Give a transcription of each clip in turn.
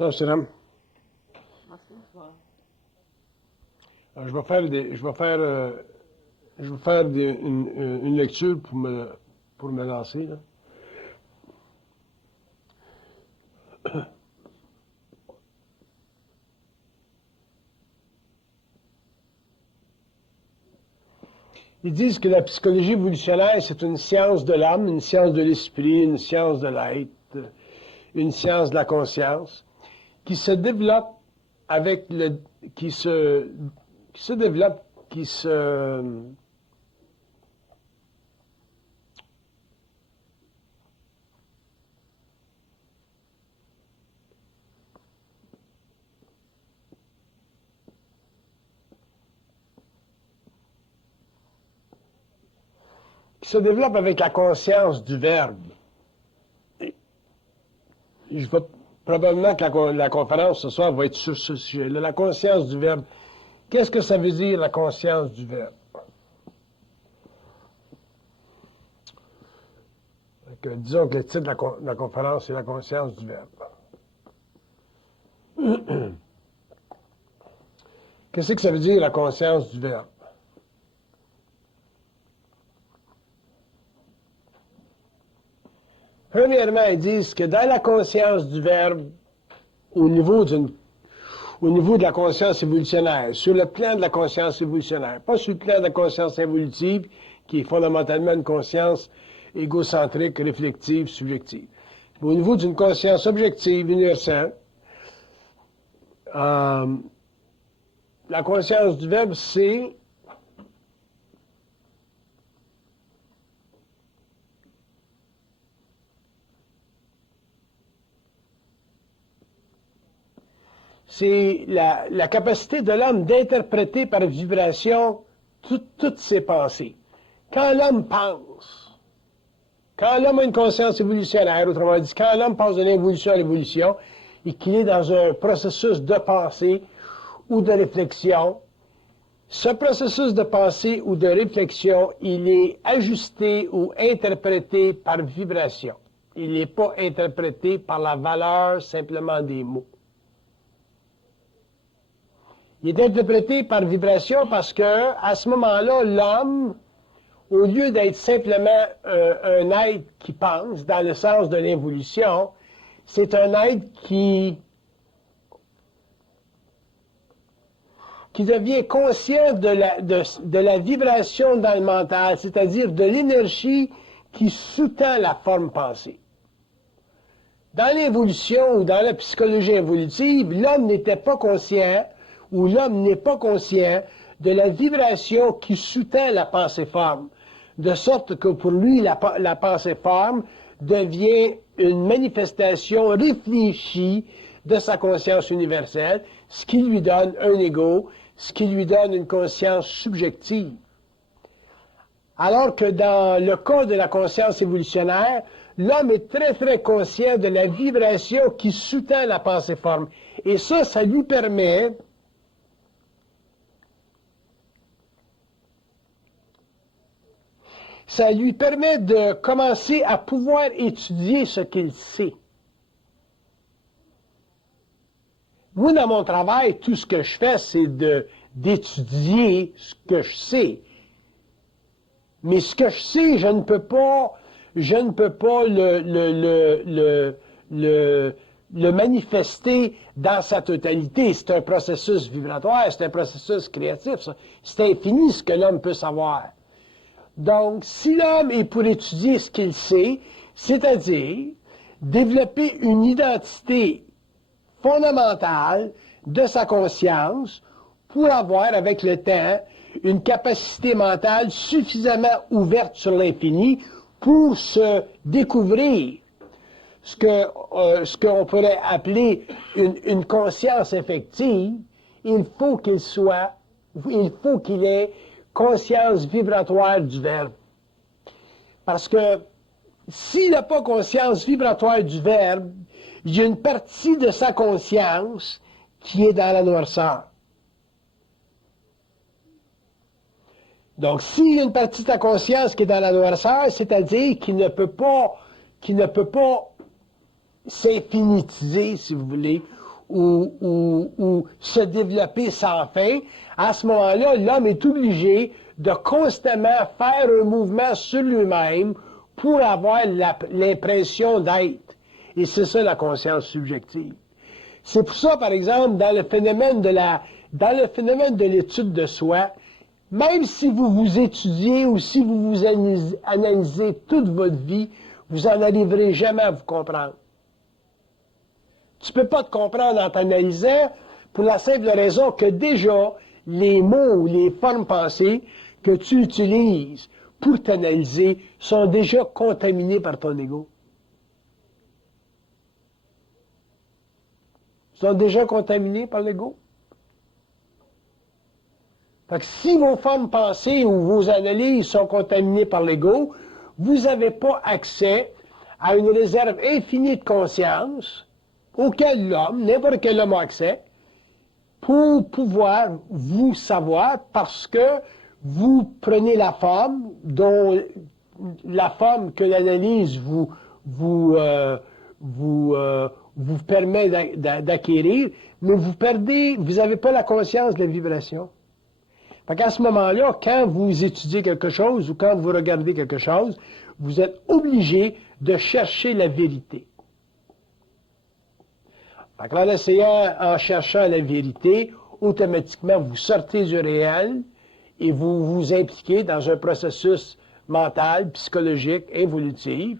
Ça, c'est là. Je vais faire une lecture pour me lancer, là. Ils disent que la psychologie évolutionnaire, c'est une science de l'âme, une science de l'esprit, une science de l'être, une science de la conscience, qui se développe avec qui se développe avec la conscience du verbe. Je vais probablement que la conférence ce soir va être sur ce sujet-là, la conscience du verbe. Qu'est-ce que ça veut dire, la conscience du verbe? Disons que le titre de la conférence, c'est la conscience du verbe. Qu'est-ce que ça veut dire, la conscience du verbe? Premièrement, ils disent que dans la conscience du verbe, au niveau de la conscience évolutionnaire, sur le plan de la conscience évolutionnaire, pas sur le plan de la conscience évolutive, qui est fondamentalement une conscience égocentrique, réflexive, subjective. Mais au niveau d'une conscience objective, universelle, la conscience du verbe, c'est la capacité de l'homme d'interpréter par vibration toutes ses pensées. Quand l'homme pense, quand l'homme a une conscience évolutionnaire, autrement dit, quand l'homme passe de l'involution à l'évolution, et qu'il est dans un processus de pensée ou de réflexion, ce processus de pensée ou de réflexion, il est ajusté ou interprété par vibration. Il n'est pas interprété par la valeur simplement des mots. Il est interprété par vibration parce que, à ce moment-là, l'homme, au lieu d'être simplement un être qui pense, dans le sens de l'évolution, c'est un être qui devient conscient de la vibration dans le mental, c'est-à-dire de l'énergie qui sous-tend la forme pensée. Dans l'évolution ou dans la psychologie évolutive, l'homme n'était pas conscient, ou l'homme n'est pas conscient de la vibration qui sous-tend la pensée-forme, de sorte que pour lui, la pensée-forme devient une manifestation réfléchie de sa conscience universelle, ce qui lui donne un ego, ce qui lui donne une conscience subjective. Alors que dans le cas de la conscience évolutionnaire, l'homme est très, très conscient de la vibration qui sous-tend la pensée-forme. Et ça lui permet de commencer à pouvoir étudier ce qu'il sait. Moi, dans mon travail, tout ce que je fais, c'est d'étudier ce que je sais. Mais ce que je sais, je ne peux pas le manifester dans sa totalité. C'est un processus vibratoire, c'est un processus créatif. C'est infini ce que l'homme peut savoir. Donc, si l'homme est pour étudier ce qu'il sait, c'est-à-dire développer une identité fondamentale de sa conscience pour avoir, avec le temps, une capacité mentale suffisamment ouverte sur l'infini pour se découvrir ce qu'on pourrait appeler une conscience effective. Il faut qu'il ait conscience vibratoire du verbe. Parce que s'il n'a pas conscience vibratoire du verbe, il y a une partie de sa conscience qui est dans la noirceur. Donc, s'il y a une partie de sa conscience qui est dans la noirceur, c'est-à-dire qu'il ne peut pas s'infinitiser, si vous voulez, ou se développer sans fin, à ce moment-là, l'homme est obligé de constamment faire un mouvement sur lui-même pour avoir l'impression d'être. Et c'est ça la conscience subjective. C'est pour ça, par exemple, dans le phénomène de l'étude de soi, même si vous vous étudiez ou si vous vous analysez toute votre vie, vous n'en arriverez jamais à vous comprendre. Tu ne peux pas te comprendre en t'analysant pour la simple raison que déjà, les mots ou les formes pensées que tu utilises pour t'analyser sont déjà contaminés par ton ego. Sont déjà contaminés par l'ego. Fait que si vos formes pensées ou vos analyses sont contaminées par l'ego, vous n'avez pas accès à une réserve infinie de conscience auquel l'homme, n'importe quel homme a accès, pour pouvoir vous savoir parce que vous prenez la forme que l'analyse vous permet d'acquérir, mais vous n'avez pas la conscience de la vibration. Fait qu'à ce moment-là, quand vous étudiez quelque chose ou quand vous regardez quelque chose, vous êtes obligé de chercher la vérité. Fait que en cherchant la vérité, automatiquement, vous sortez du réel et vous vous impliquez dans un processus mental, psychologique, évolutif,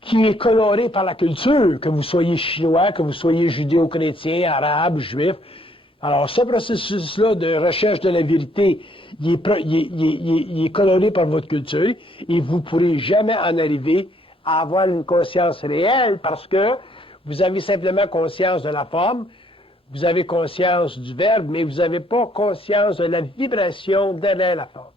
qui est coloré par la culture, que vous soyez chinois, que vous soyez judéo-chrétien, arabe, juif. Alors, ce processus-là de recherche de la vérité, il est coloré par votre culture et vous ne pourrez jamais en arriver à avoir une conscience réelle parce que vous avez simplement conscience de la forme, vous avez conscience du verbe, mais vous n'avez pas conscience de la vibration derrière la forme.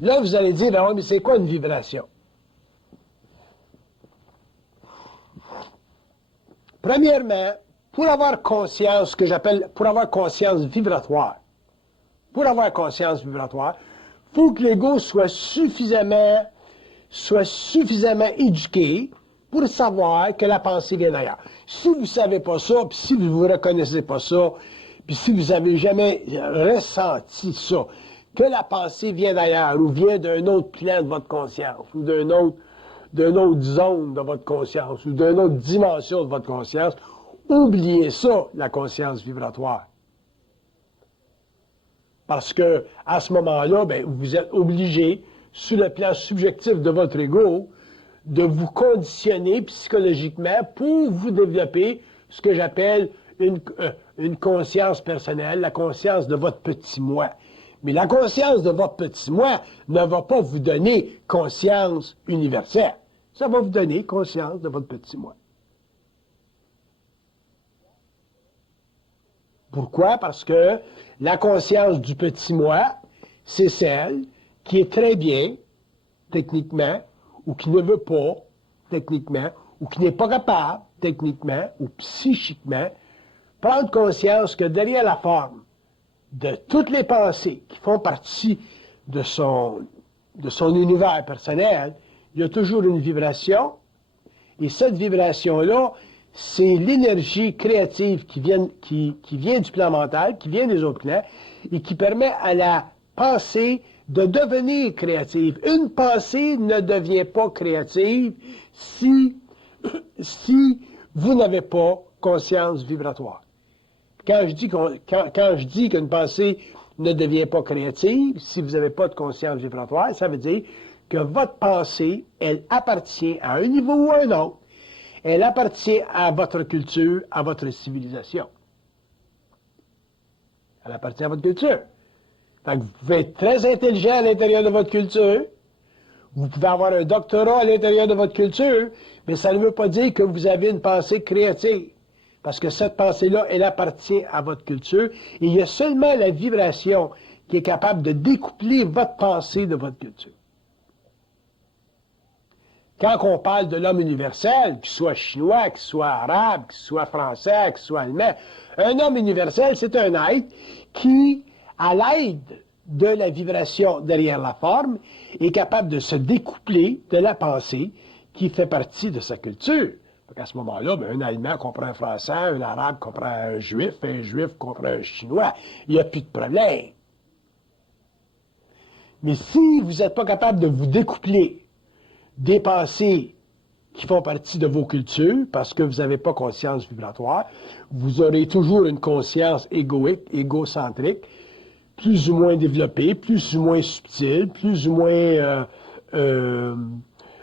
Là, vous allez dire, ben oui, mais c'est quoi une vibration? Premièrement, pour avoir conscience, pour avoir conscience vibratoire, il faut que l'ego soit suffisamment éduqué pour savoir que la pensée vient d'ailleurs. Si vous ne savez pas ça, puis si vous ne vous reconnaissez pas ça, puis si vous n'avez jamais ressenti ça, que la pensée vient d'ailleurs ou vient d'un autre plan de votre conscience ou d'une autre zone de votre conscience ou d'une autre dimension de votre conscience, oubliez ça, la conscience vibratoire. Parce que à ce moment-là, ben, vous êtes obligé, sur le plan subjectif de votre ego, de vous conditionner psychologiquement pour vous développer ce que j'appelle une conscience personnelle, la conscience de votre petit moi. Mais la conscience de votre petit moi ne va pas vous donner conscience universelle. Ça va vous donner conscience de votre petit moi. Pourquoi? Parce que la conscience du petit moi, c'est celle qui est très bien, techniquement, ou qui ne veut pas, techniquement, ou qui n'est pas capable, techniquement, ou psychiquement, prendre conscience que derrière la forme de toutes les pensées qui font partie de son univers personnel, il y a toujours une vibration, et cette vibration-là, c'est l'énergie créative qui vient du plan mental, qui vient des autres plans, et qui permet à la pensée de devenir créative. Une pensée ne devient pas créative si vous n'avez pas conscience vibratoire. Quand je dis qu'une pensée ne devient pas créative, si vous n'avez pas de conscience vibratoire, ça veut dire que votre pensée, elle appartient à un niveau ou à un autre. Elle appartient à votre culture, à votre civilisation. Elle appartient à votre culture. Fait que vous pouvez être très intelligent à l'intérieur de votre culture. Vous pouvez avoir un doctorat à l'intérieur de votre culture, mais ça ne veut pas dire que vous avez une pensée créative. Parce que cette pensée-là, elle appartient à votre culture. Et il y a seulement la vibration qui est capable de découpler votre pensée de votre culture. Quand on parle de l'homme universel, qu'il soit chinois, qu'il soit arabe, qu'il soit français, qu'il soit allemand, un homme universel, c'est un être qui, à l'aide de la vibration derrière la forme, est capable de se découpler de la pensée qui fait partie de sa culture. À ce moment-là, un Allemand comprend un Français, un Arabe comprend un Juif comprend un Chinois. Il n'y a plus de problème. Mais si vous n'êtes pas capable de vous découpler des pensées qui font partie de vos cultures, parce que vous n'avez pas conscience vibratoire, vous aurez toujours une conscience égoïque, égocentrique, plus ou moins développée, plus ou moins subtile, plus ou moins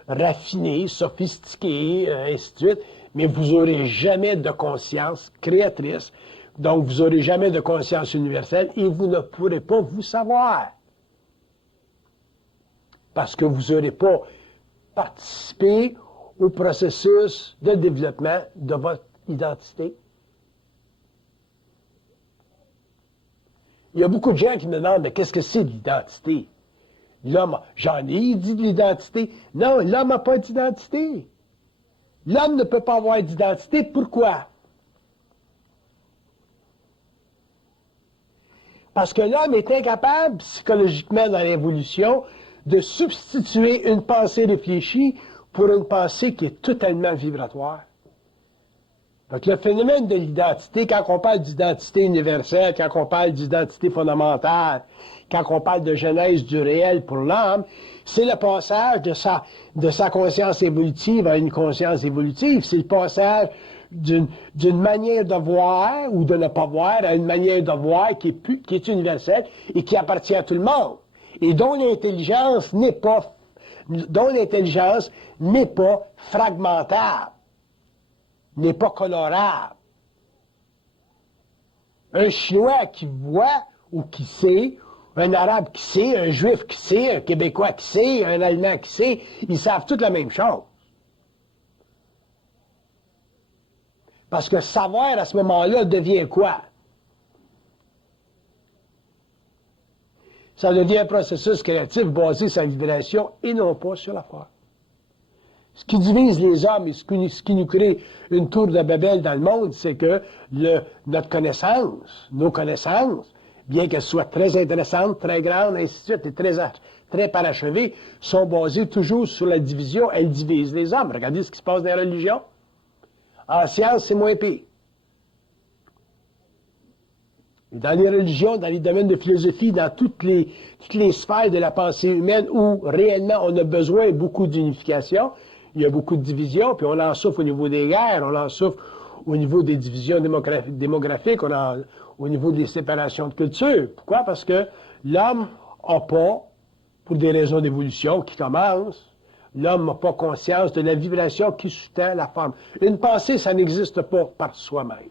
raffinée, sophistiquée, ainsi de suite, mais vous n'aurez jamais de conscience créatrice, donc vous n'aurez jamais de conscience universelle et vous ne pourrez pas vous savoir. Parce que vous n'aurez pas participé au processus de développement de votre identité. Il y a beaucoup de gens qui me demandent, mais qu'est-ce que c'est l'identité? L'homme, j'en ai dit de l'identité. Non, l'homme n'a pas d'identité. L'homme ne peut pas avoir d'identité. Pourquoi? Parce que l'homme est incapable, psychologiquement dans l'évolution, de substituer une pensée réfléchie pour une pensée qui est totalement vibratoire. Donc, le phénomène de l'identité, quand on parle d'identité universelle, quand on parle d'identité fondamentale, quand on parle de genèse du réel pour l'homme, c'est le passage de sa conscience évolutive à une conscience évolutive. C'est le passage d'une manière de voir ou de ne pas voir à une manière de voir qui est universelle et qui appartient à tout le monde. Et dont l'intelligence n'est pas fragmentable, n'est pas colorable. Un Chinois qui voit ou qui sait, un Arabe qui sait, un Juif qui sait, un Québécois qui sait, un Allemand qui sait, ils savent toutes la même chose. Parce que savoir à ce moment-là devient quoi? Ça devient un processus créatif basé sur la vibration et non pas sur la forme. Ce qui divise les hommes et ce qui nous crée une tour de Babel dans le monde, c'est que notre connaissance, nos connaissances, bien qu'elles soient très intéressantes, très grandes, ainsi de suite, et très parachevées, sont basées toujours sur la division. Elles divisent les hommes. Regardez ce qui se passe dans les religions. En science, c'est moins pire. Et dans les religions, dans les domaines de philosophie, dans toutes les sphères de la pensée humaine où réellement on a besoin beaucoup d'unification, il y a beaucoup de divisions, puis on en souffre au niveau des guerres, on en souffre au niveau des divisions démographiques, au niveau des séparations de culture. Pourquoi? Parce que l'homme n'a pas, pour des raisons d'évolution qui commencent, l'homme n'a pas conscience de la vibration qui sous-tend la forme. Une pensée, ça n'existe pas par soi-même.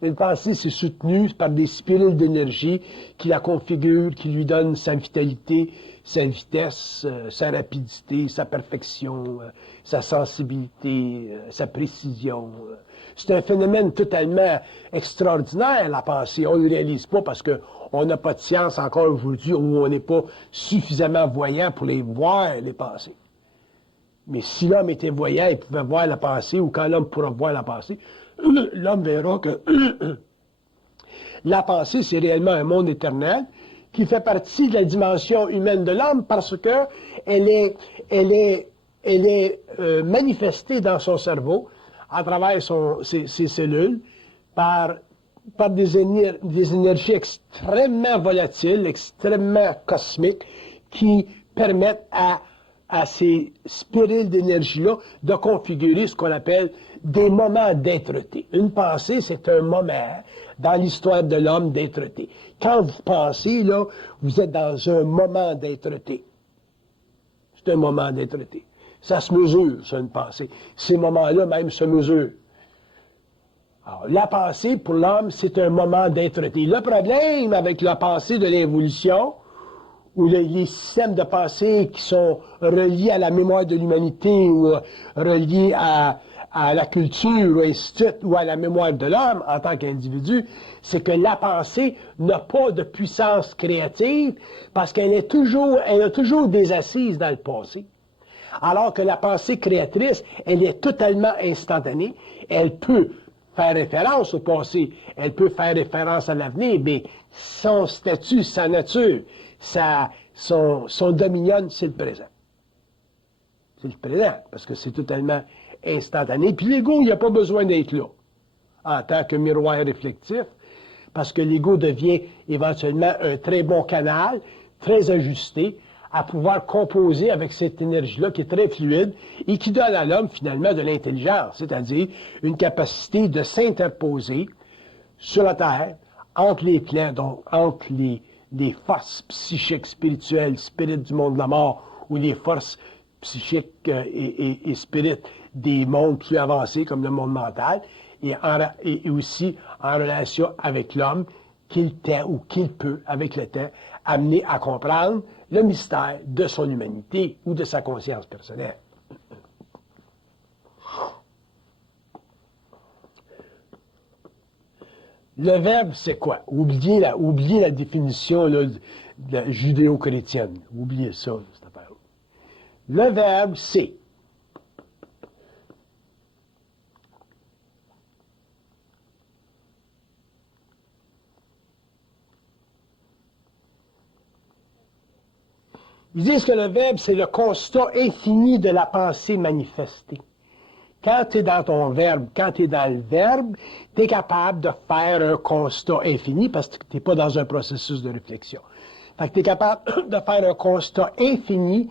Une pensée, c'est soutenu par des spirules d'énergie qui la configurent, qui lui donnent sa vitalité, sa vitesse, sa rapidité, sa perfection, sa sensibilité, sa précision. C'est un phénomène totalement extraordinaire, la pensée. On ne le réalise pas parce qu'on n'a pas de science encore aujourd'hui où on n'est pas suffisamment voyant pour les voir, les pensées. Mais si l'homme était voyant, il pouvait voir la pensée, ou quand l'homme pourra voir la pensée, l'homme verra que la pensée, c'est réellement un monde éternel qui fait partie de la dimension humaine de l'homme parce que elle est manifestée dans son cerveau à travers ses cellules par des énergies extrêmement volatiles, extrêmement cosmiques qui permettent à ces spirales d'énergie-là de configurer ce qu'on appelle des moments d'être-té. Une pensée, c'est un moment dans l'histoire de l'homme d'être-té. Quand vous pensez, là, vous êtes dans un moment d'être-té. C'est un moment d'être-té. Ça se mesure, c'est une pensée. Ces moments-là même se mesurent. Alors, la pensée, pour l'homme, c'est un moment d'être-té. Le problème avec la pensée de l'évolution, ou les systèmes de pensée qui sont reliés à la mémoire de l'humanité ou reliés à la culture, ou ainsi de suite, ou à la mémoire de l'homme en tant qu'individu, c'est que la pensée n'a pas de puissance créative parce qu'elle a toujours des assises dans le passé. Alors que la pensée créatrice, elle est totalement instantanée. Elle peut faire référence au passé, elle peut faire référence à l'avenir, mais son statut, sa nature, son dominion, c'est le présent. C'est le présent, parce que c'est totalement instantané. Puis l'ego, il n'a pas besoin d'être là, en tant que miroir réflectif, parce que l'ego devient éventuellement un très bon canal, très ajusté, à pouvoir composer avec cette énergie-là qui est très fluide et qui donne à l'homme finalement de l'intelligence, c'est-à-dire une capacité de s'interposer sur la Terre, entre les plans, donc entre les forces psychiques, spirituelles, spirites du monde de la mort, ou les forces psychiques et spirites des mondes plus avancés, comme le monde mental, et aussi en relation avec l'homme, qu'il tend ou qu'il peut, avec le temps, amener à comprendre le mystère de son humanité ou de sa conscience personnelle. Le verbe, c'est quoi? Oubliez la définition là, judéo-chrétienne. Oubliez ça, cette affaire. Le verbe, c'est ils disent que le verbe, c'est le constat infini de la pensée manifestée. Quand tu es dans ton verbe, quand tu es dans le verbe, tu es capable de faire un constat infini parce que tu n'es pas dans un processus de réflexion. Fait que tu es capable de faire un constat infini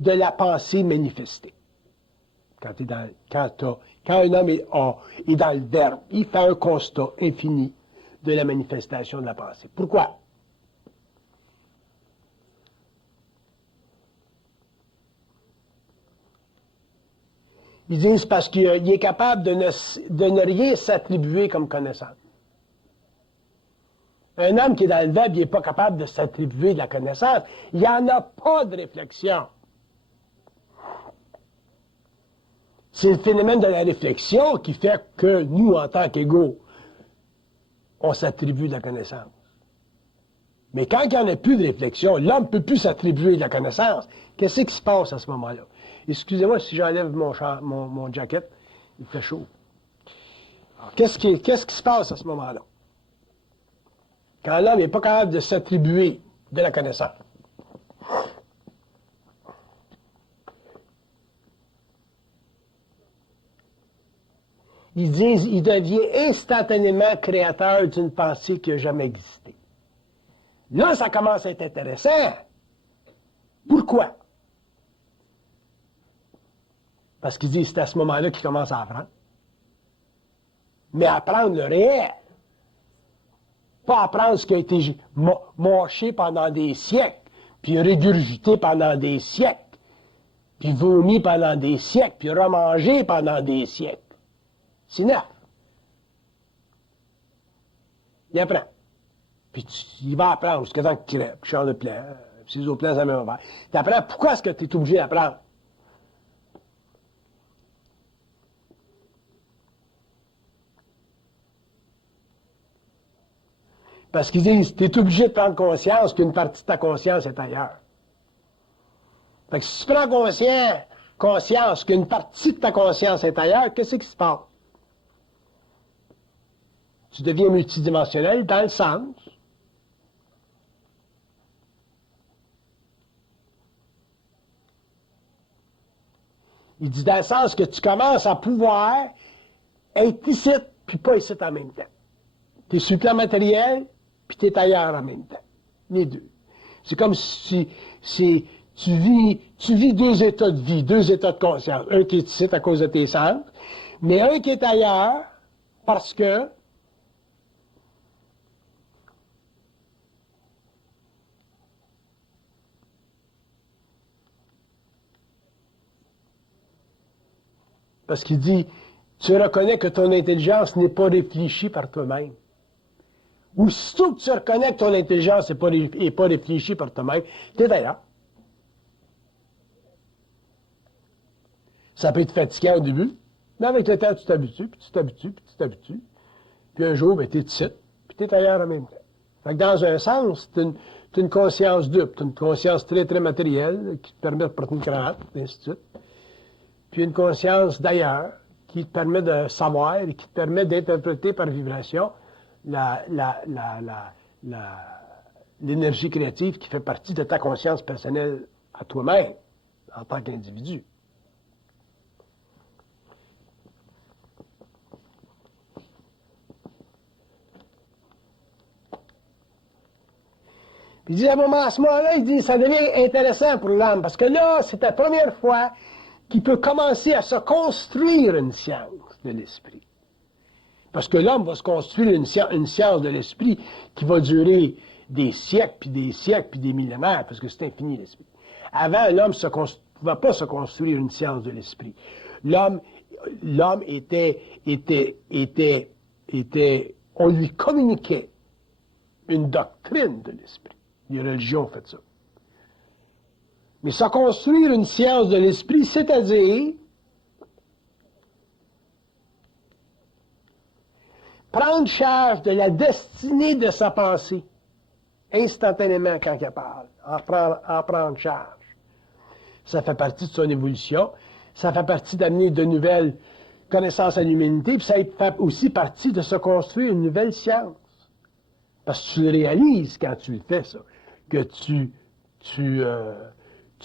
de la pensée manifestée. Quand un homme est dans le verbe, il fait un constat infini de la manifestation de la pensée. Pourquoi? Ils disent parce qu'il est capable de ne rien s'attribuer comme connaissance. Un homme qui est dans le verbe, il n'est pas capable de s'attribuer de la connaissance. Il n'y en a pas de réflexion. C'est le phénomène de la réflexion qui fait que nous, en tant qu'égaux, on s'attribue de la connaissance. Mais quand il n'y en a plus de réflexion, l'homme ne peut plus s'attribuer de la connaissance. Qu'est-ce qui se passe à ce moment-là? Excusez-moi si j'enlève mon jacket, il fait chaud. Qu'est-ce qui se passe à ce moment-là? Quand l'homme n'est pas capable de s'attribuer de la connaissance. Ils disent il devient instantanément créateur d'une pensée qui n'a jamais existé. Là, ça commence à être intéressant. Pourquoi? Parce qu'ils disent que c'est à ce moment-là qu'il commence à apprendre. Mais apprendre le réel. Pas apprendre ce qui a été mâché pendant des siècles, puis régurgité pendant des siècles, puis vomi pendant des siècles, puis remangé pendant des siècles. C'est neuf. Il apprend. Puis il va apprendre jusqu'à temps qu'il crève, qu'il change de plan, puis ses autres plans, ça même affaire. Tu apprends pourquoi est-ce que tu es obligé d'apprendre. Parce qu'ils disent, tu es obligé de prendre conscience qu'une partie de ta conscience est ailleurs. Fait que si tu prends conscience qu'une partie de ta conscience est ailleurs, qu'est-ce qui se passe? Tu deviens multidimensionnel dans le sens il dit dans le sens que tu commences à pouvoir être ici puis pas ici en même temps. Tu es sur le plan matériel puis tu es ailleurs en même temps. Les deux. C'est comme si tu vis deux états de vie, deux états de conscience. Un qui est ici à cause de tes centres, mais un qui est ailleurs parce que qu'il dit, tu reconnais que ton intelligence n'est pas réfléchie par toi-même. Aussitôt que tu reconnais que ton intelligence n'est pas réfléchie par toi-même, tu es ailleurs. Ça peut être fatigant au début, mais avec le temps, tu t'habitues, puis tu t'habitues, puis tu t'habitues. Puis un jour, ben, tu es ici, puis tu es ailleurs en même temps. Fait que dans un sens, tu as une conscience double. Tu as une conscience très, très matérielle qui te permet de porter une cravate, et ainsi de suite. Puis une conscience d'ailleurs, qui te permet de savoir et qui te permet d'interpréter par vibration l'énergie créative qui fait partie de ta conscience personnelle à toi-même, en tant qu'individu. Puis il dit, à ce moment-là, il dit, ça devient intéressant pour l'homme, parce que là, c'est la première fois qu'il peut commencer à se construire une science de l'esprit. Parce que l'homme va se construire une science de l'esprit qui va durer des siècles, puis des siècles, puis des millénaires, parce que c'est infini l'esprit. Avant, l'homme ne va pas se construire une science de l'esprit. L'homme on lui communiquait une doctrine de l'esprit. Les religions ont fait ça. Mais se construire une science de l'esprit, c'est-à-dire prendre charge de la destinée de sa pensée, instantanément quand il parle, en prendre charge. Ça fait partie de son évolution, ça fait partie d'amener de nouvelles connaissances à l'humanité, puis ça fait aussi partie de se construire une nouvelle science. Parce que tu le réalises quand tu le fais, ça, que tu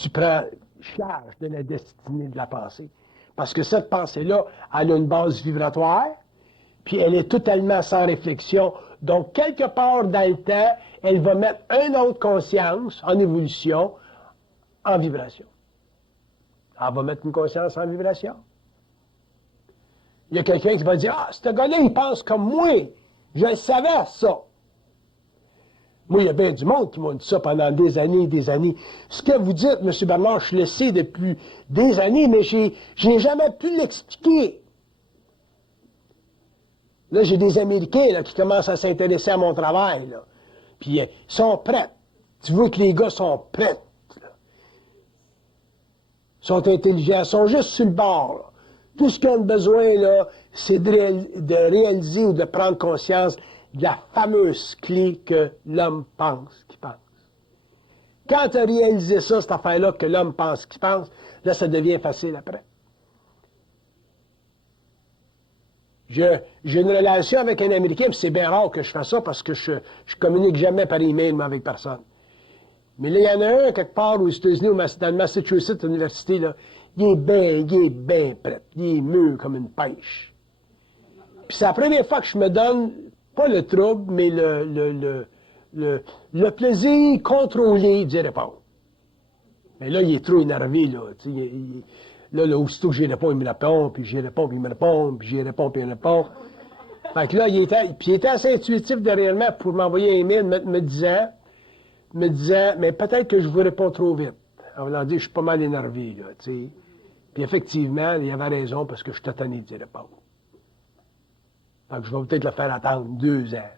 prends charge de la destinée de la pensée. Parce que cette pensée-là, elle a une base vibratoire, puis elle est totalement sans réflexion. Donc, quelque part dans le temps, elle va mettre une autre conscience en évolution, en vibration. Elle va mettre une conscience en vibration. Il y a quelqu'un qui va dire, « Ah, ce gars-là, il pense comme moi. Je le savais, ça. » Moi, il y a bien du monde qui m'a dit ça pendant des années et des années. Ce que vous dites, M. Bernard, je le sais depuis des années, mais je n'ai jamais pu l'expliquer. Là, j'ai des Américains là, qui commencent à s'intéresser à mon travail. Là. Puis, ils sont prêts. Tu vois que les gars sont prêts. Là. Ils sont intelligents, ils sont juste sur le bord. Là. Tout ce qu'ils ont besoin, là, c'est de réaliser ou de prendre conscience de la fameuse clé que l'homme pense qu'il pense. Quand tu as réalisé ça, cette affaire-là, que l'homme pense qu'il pense, là, ça devient facile après. J'ai une relation avec un Américain, puis c'est bien rare que je fasse ça parce que je communique jamais par email avec personne. Mais là, il y en a un quelque part aux États-Unis, dans le Massachusetts, l'université, là, il est bien prêt. Il est mûr comme une pêche. Puis c'est la première fois que je me donne, pas le trouble, mais le plaisir contrôlé d'y répondre. Mais là, il est trop énervé, là. Là, aussitôt que j'y réponds, il me répond, puis j'y réponds, puis il me répond, puis j'y réponds, puis il me répond. Fait que là, il était assez intuitif derrière pour m'envoyer un email me disant, mais peut-être que je vous réponds trop vite. En voulant dire, je suis pas mal énervé, là, tu sais. Puis effectivement, il avait raison parce que je suis tanné d'y répondre. Donc, je vais peut-être le faire attendre 2 ans.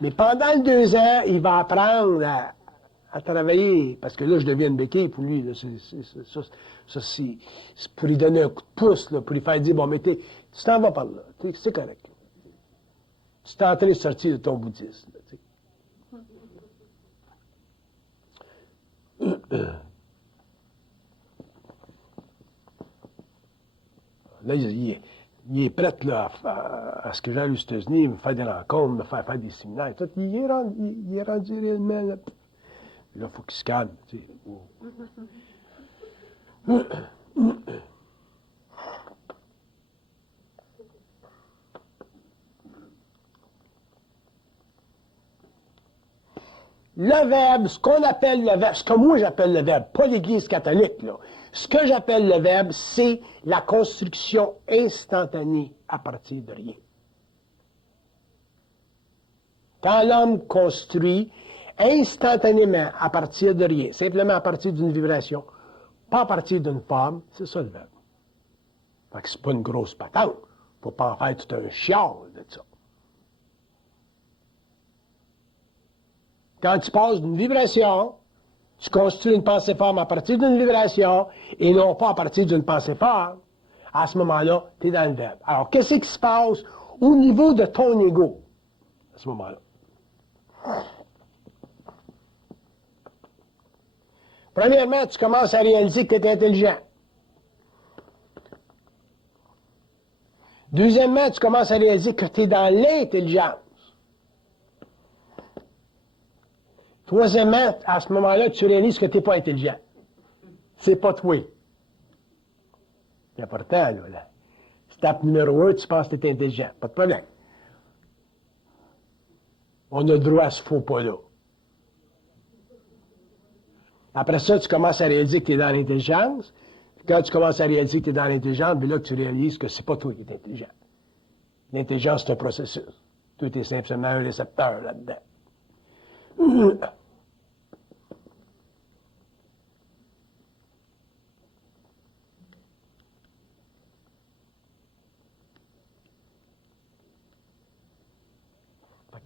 Mais pendant les 2 ans, il va apprendre à travailler, parce que là, je deviens une béquille pour lui. Là, c'est pour lui donner un coup de pouce, là, pour lui faire dire, bon, mais tu t'en vas par là, c'est correct. Tu t'es en train de sortir de ton bouddhisme. Là, il est prêt là, à ce que j'aille aux États-Unis, me faire des rencontres, me faire des séminaires. Tout, il est rendu réellement. Là, il faut qu'il se calme. Tu sais. Le verbe, ce qu'on appelle le verbe, ce que moi j'appelle le verbe, pas l'Église catholique, là. Ce que j'appelle le verbe, c'est la construction instantanée à partir de rien. Quand l'homme construit instantanément à partir de rien, simplement à partir d'une vibration, pas à partir d'une forme, c'est ça le verbe. Fait que c'est pas une grosse patente. Faut pas en faire tout un chial de ça. Quand tu passes d'une vibration, tu construis une pensée forme à partir d'une vibration et non pas à partir d'une pensée forme. À ce moment-là, tu es dans le verbe. Alors, qu'est-ce qui se passe au niveau de ton ego à ce moment-là? Premièrement, tu commences à réaliser que tu es intelligent. Deuxièmement, tu commences à réaliser que tu es dans l'intelligence. Troisièmement, à ce moment-là, tu réalises que tu n'es pas intelligent. C'est pas toi. C'est important, là. Étape numéro 1, tu penses que tu es intelligent. Pas de problème. On a droit à ce faux pas-là. Après ça, tu commences à réaliser que tu es dans l'intelligence. Quand tu commences à réaliser que tu es dans l'intelligence, bien là, tu réalises que c'est pas toi qui es intelligent. L'intelligence, c'est un processus. Tout est simplement un récepteur là-dedans.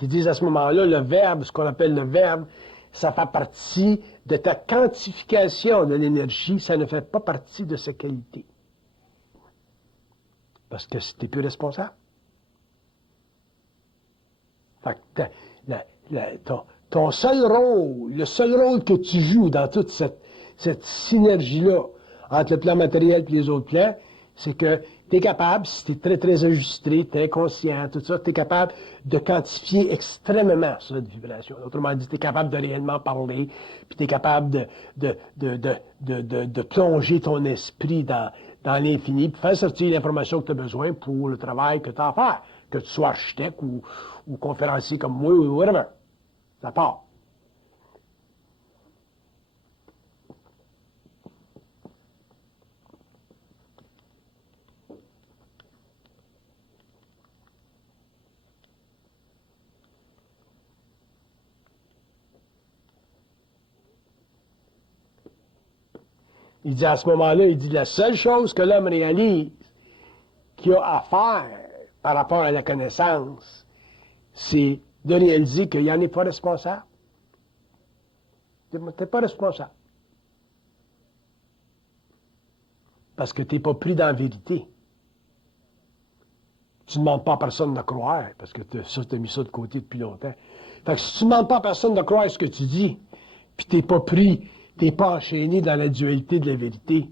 Ils disent à ce moment-là, le verbe, ce qu'on appelle le verbe, ça fait partie de ta quantification de l'énergie, ça ne fait pas partie de sa qualité. Parce que tu n'es plus responsable. Fait que ton seul rôle, le seul rôle que tu joues dans toute cette synergie-là entre le plan matériel et les autres plans, c'est que tu es capable, si tu es très, très ajusté, très conscient, tout ça, tu es capable de quantifier extrêmement cette vibration. Autrement dit, tu es capable de réellement parler, puis tu es capable de plonger ton esprit dans l'infini, puis faire sortir l'information que tu as besoin pour le travail que tu as à faire, que tu sois architecte ou conférencier comme moi ou whatever. Ça part. Il dit à ce moment-là, il dit la seule chose que l'homme réalise qu'il a à faire par rapport à la connaissance, c'est de réaliser qu'il n'en est pas responsable. Tu n'es pas responsable. Parce que tu n'es pas pris dans la vérité. Tu ne demandes pas à personne de croire, parce que tu as mis ça de côté depuis longtemps. Fait que si tu ne demandes pas à personne de croire ce que tu dis, puis tu n'es pas pris, tu n'es pas enchaîné dans la dualité de la vérité,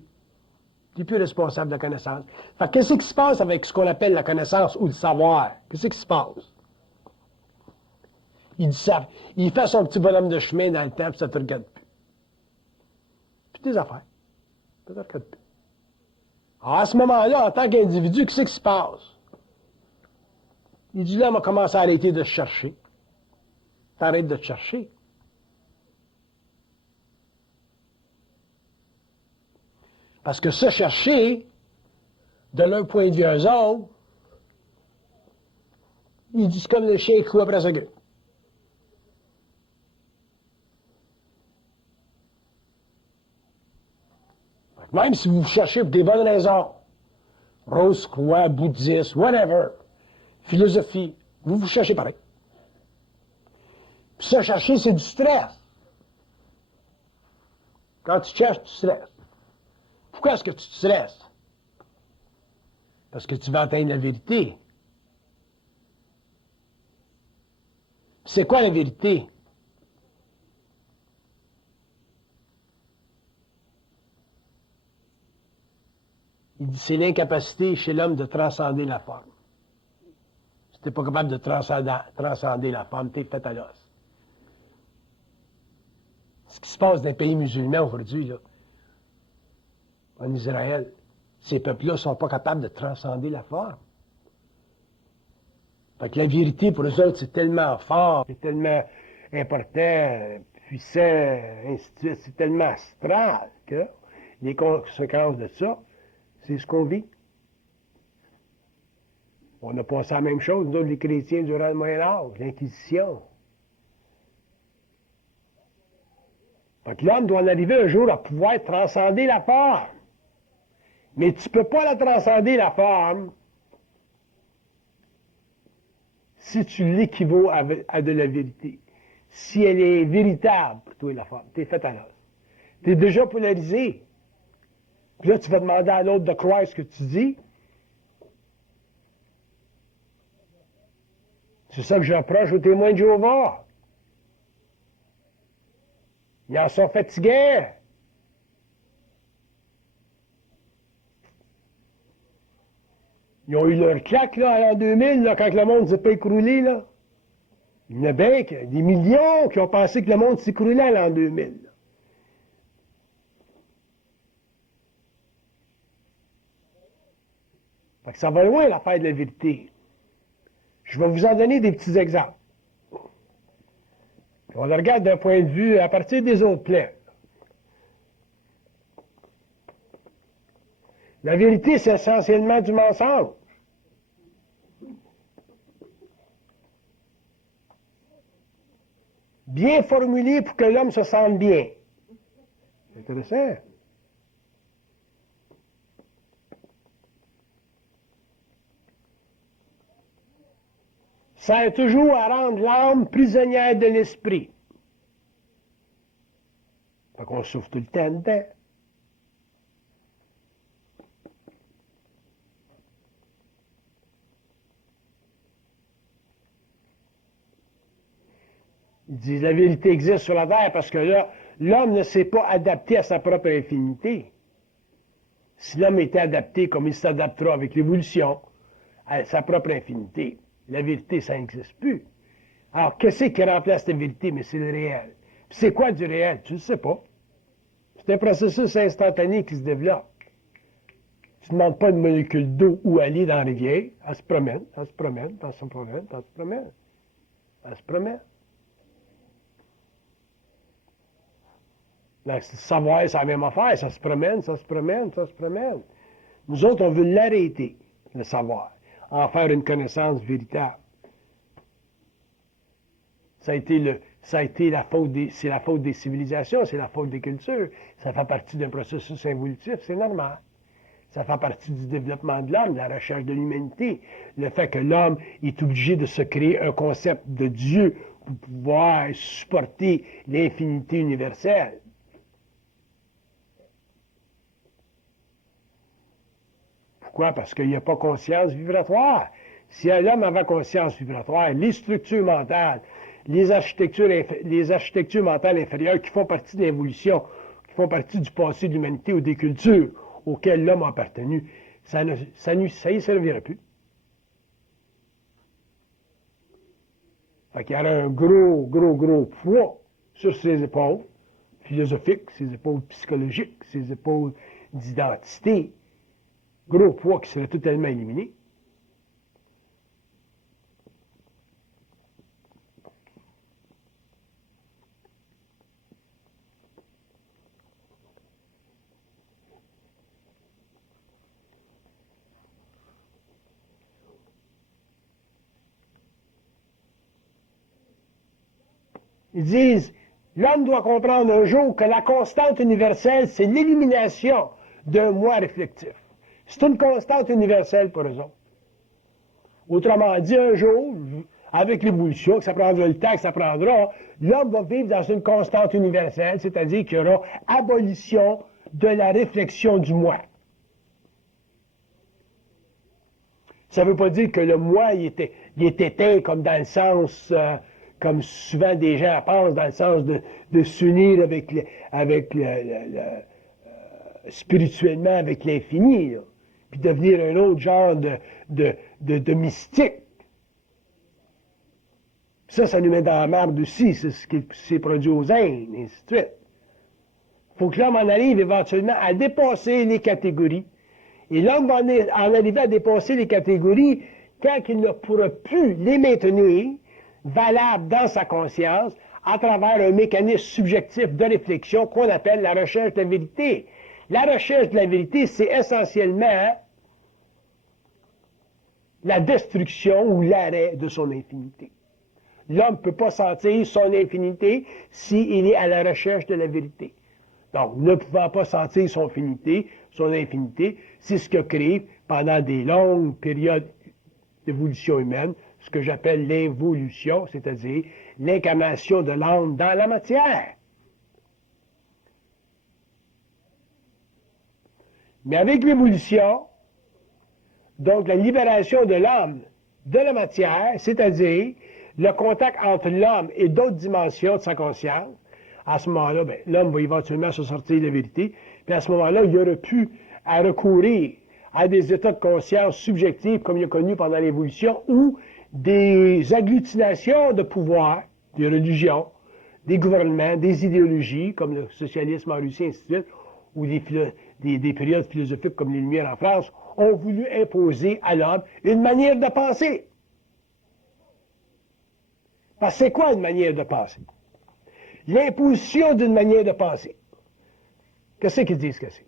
tu n'es plus responsable de la connaissance. Fait que qu'est-ce qui se passe avec ce qu'on appelle la connaissance ou le savoir? Qu'est-ce qui se passe? Il dit ça. Il fait son petit bonhomme de chemin dans le temps, puis ça ne te regarde plus. Puis tes affaires. Ça ne te regarde plus. Alors, à ce moment-là, en tant qu'individu, qu'est-ce qui se passe? Il dit, là, on commence à arrêter de se chercher. T'arrêtes de te chercher. Parce que se chercher, de leur point de vue eux autres, ils disent comme le chien qui court après sa gueule. Même si vous cherchez pour des bonnes raisons, rose, croix, bouddhiste, whatever, philosophie, vous cherchez pareil. Puis ça, chercher, c'est du stress. Quand tu cherches, tu stresses. Pourquoi est-ce que tu te stresses? Parce que tu veux atteindre la vérité. C'est quoi la vérité? Il dit, c'est l'incapacité chez l'homme de transcender la forme. Si tu n'es pas capable de transcender la forme, tu es fait à l'os. Ce qui se passe dans les pays musulmans aujourd'hui, là, en Israël, ces peuples-là ne sont pas capables de transcender la forme. Fait que la vérité, pour eux autres, c'est tellement fort, c'est tellement important, puissant, ainsi de suite, c'est tellement astral que les conséquences de ça, c'est ce qu'on vit. On a passé la même chose, nous, les chrétiens, durant le Moyen-Âge, l'Inquisition. Fait que l'homme doit en arriver un jour à pouvoir transcender la forme. Mais tu ne peux pas la transcender, la forme, si tu l'équivaux à de la vérité. Si elle est véritable pour toi, la forme, tu es fait à l'os. Tu es déjà polarisé. Puis là, tu vas demander à l'autre de croire ce que tu dis. C'est ça que je reproche aux témoins de Jéhovah. Ils en sont fatigués. Ils ont eu leur claque, là, à l'an 2000, là, quand le monde ne s'est pas écroulé, là. Il y en a bien des millions qui ont pensé que le monde s'écroulait à l'an 2000. Là. Fait que ça va loin, l'affaire de la vérité. Je vais vous en donner des petits exemples. On le regarde d'un point de vue à partir des autres plans. La vérité, c'est essentiellement du mensonge. Bien formulé pour que l'homme se sente bien. C'est intéressant. Sert toujours à rendre l'âme prisonnière de l'esprit. Fait qu'on souffre tout le temps dedans. Ils disent la vérité existe sur la terre parce que là, l'homme ne s'est pas adapté à sa propre infinité. Si l'homme était adapté comme il s'adaptera avec l'évolution à sa propre infinité, la vérité, ça n'existe plus. Alors, qu'est-ce qui remplace la vérité? Mais c'est le réel. Puis c'est quoi du réel? Tu ne le sais pas. C'est un processus instantané qui se développe. Tu ne demandes pas une molécule d'eau où aller dans la rivière. Elle se promène, elle se promène, elle se promène, elle se promène. Elle se promène. Le savoir, c'est la même affaire. Ça se promène, ça se promène, ça se promène. Nous autres, on veut l'arrêter, le savoir, en faire une connaissance véritable. Ça a été la faute c'est la faute des civilisations, c'est la faute des cultures. Ça fait partie d'un processus évolutif, c'est normal. Ça fait partie du développement de l'homme, de la recherche de l'humanité. Le fait que l'homme est obligé de se créer un concept de Dieu pour pouvoir supporter l'infinité universelle. Pourquoi? Parce qu'il n'y a pas conscience vibratoire. Si l'homme avait conscience vibratoire, les structures mentales, les architectures mentales inférieures qui font partie de l'évolution, qui font partie du passé de l'humanité ou des cultures auxquelles l'homme a appartenu, ça y servirait plus. Fait qu'il y aurait un gros poids sur ses épaules philosophiques, ses épaules psychologiques, ses épaules d'identité. Gros poids qui serait totalement éliminé. Ils disent, l'homme doit comprendre un jour que la constante universelle, c'est l'élimination d'un moi réflectif. C'est une constante universelle pour eux autres. Autrement dit, un jour, avec l'évolution, que ça prendra le temps que ça prendra, l'homme va vivre dans une constante universelle, c'est-à-dire qu'il y aura abolition de la réflexion du moi. Ça ne veut pas dire que le moi, il est éteint comme dans le sens, comme souvent des gens pensent, dans le sens de s'unir spirituellement avec l'infini, là, puis devenir un autre genre de mystique. Ça nous met dans la merde aussi, c'est ce qui s'est produit aux Indes, et ainsi de suite. Il faut que l'homme en arrive éventuellement à dépasser les catégories. Et l'homme va en arriver à dépasser les catégories quand il ne pourra plus les maintenir valables dans sa conscience à travers un mécanisme subjectif de réflexion qu'on appelle la recherche de la vérité. La recherche de la vérité, c'est essentiellement la destruction ou l'arrêt de son infinité. L'homme ne peut pas sentir son infinité s'il est à la recherche de la vérité. Donc, ne pouvant pas sentir son infinité, c'est ce qui a créé, pendant des longues périodes d'évolution humaine, ce que j'appelle l'involution, c'est-à-dire l'incarnation de l'âme dans la matière. Mais avec l'évolution, donc la libération de l'homme de la matière, c'est-à-dire le contact entre l'homme et d'autres dimensions de sa conscience, à ce moment-là, l'homme va éventuellement se sortir de la vérité, puis à ce moment-là, il n'y aura plus à recourir à des états de conscience subjectifs comme il y a connu pendant l'évolution, ou des agglutinations de pouvoir, des religions, des gouvernements, des idéologies, comme le socialisme en Russie, et ainsi de suite, ou des périodes philosophiques comme les Lumières en France, ont voulu imposer à l'homme une manière de penser. Parce que c'est quoi une manière de penser? L'imposition d'une manière de penser. Qu'est-ce qu'ils disent que c'est?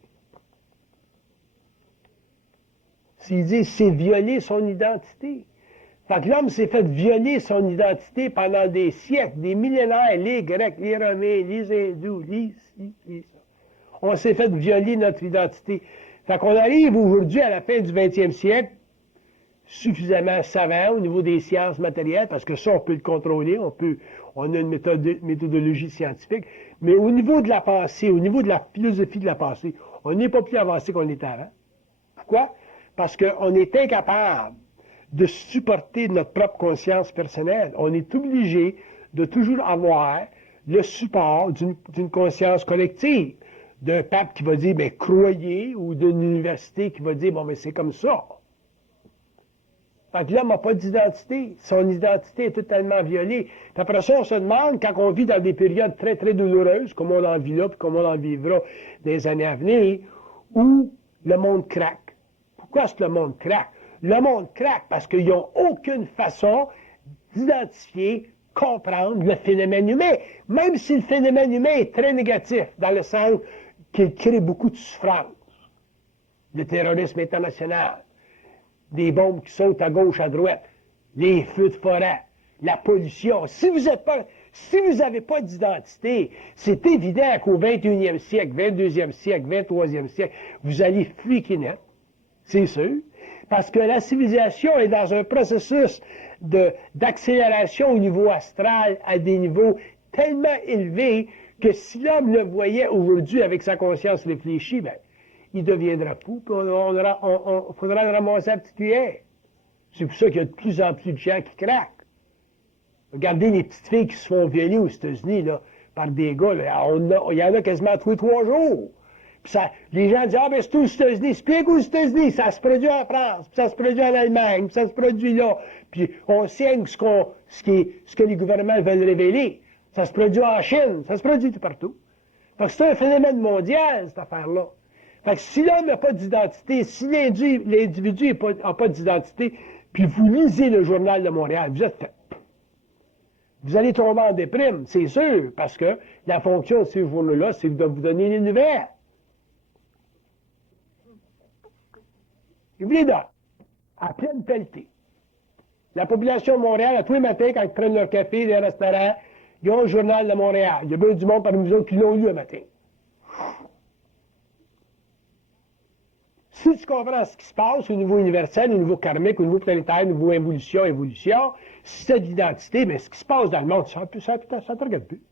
S'ils disent c'est violer son identité. Fait que l'homme s'est fait violer son identité pendant des siècles, des millénaires, les Grecs, les Romains, les Hindous, les ça. On s'est fait violer notre identité. Fait qu'on arrive aujourd'hui à la fin du 20e siècle, suffisamment savant au niveau des sciences matérielles, parce que ça, on peut le contrôler, on a une méthodologie scientifique, mais au niveau de la pensée, au niveau de la philosophie de la pensée, on n'est pas plus avancé qu'on était avant. Pourquoi? Parce qu'on est incapable de supporter notre propre conscience personnelle. On est obligé de toujours avoir le support d'une conscience collective, d'un pape qui va dire, ben, croyez, ou d'une université qui va dire, bon, mais c'est comme ça. Fait que l'homme n'a pas d'identité. Son identité est totalement violée. Puis après ça, on se demande, quand on vit dans des périodes très, très douloureuses, comme on en vit là, puis comme on en vivra dans les années à venir, où le monde craque. Pourquoi est-ce que le monde craque? Le monde craque parce qu'ils n'ont aucune façon d'identifier, comprendre le phénomène humain. Même si le phénomène humain est très négatif, dans le sens qu'il crée beaucoup de souffrance. Le terrorisme international, des bombes qui sautent à gauche, à droite, les feux de forêt, la pollution. Si vous n'avez pas d'identité, c'est évident qu'au 21e siècle, 22e siècle, 23e siècle, vous allez fliquer net. C'est sûr. Parce que la civilisation est dans un processus d'accélération au niveau astral à des niveaux tellement élevés que si l'homme le voyait aujourd'hui avec sa conscience réfléchie, ben, il deviendra fou, puis il faudra le ramasser à petite cuillère. C'est pour ça qu'il y a de plus en plus de gens qui craquent. Regardez les petites filles qui se font violer aux États-Unis là, par des gars. Là, il y en a quasiment tous les 3 jours. Puis les gens disent, ah ben c'est aux États-Unis. C'est plus qu'aux États-Unis, ça se produit en France, puis ça se produit en Allemagne, puis ça se produit là. Puis on saigne ce que les gouvernements veulent révéler. Ça se produit en Chine, ça se produit tout partout. Fait que c'est un phénomène mondial, cette affaire-là. Fait que si l'homme n'a pas d'identité, si l'individu n'a pas d'identité, puis vous lisez le Journal de Montréal, vous êtes fait. Vous allez tomber en déprime, c'est sûr, parce que la fonction de ces journaux-là, c'est de vous donner les nouvelles. Ils vous les donnent, à pleine pelletée. La population de Montréal, à tous les matins, quand ils prennent leur café dans les restaurants, ils ont le Journal de Montréal. Il y a bien du monde parmi nous autres qui l'ont lu le matin. Si tu comprends ce qui se passe au niveau universel, au niveau karmique, au niveau planétaire, au niveau évolution, si tu as de l'identité, mais ce qui se passe dans le monde, ça ne te regarde plus.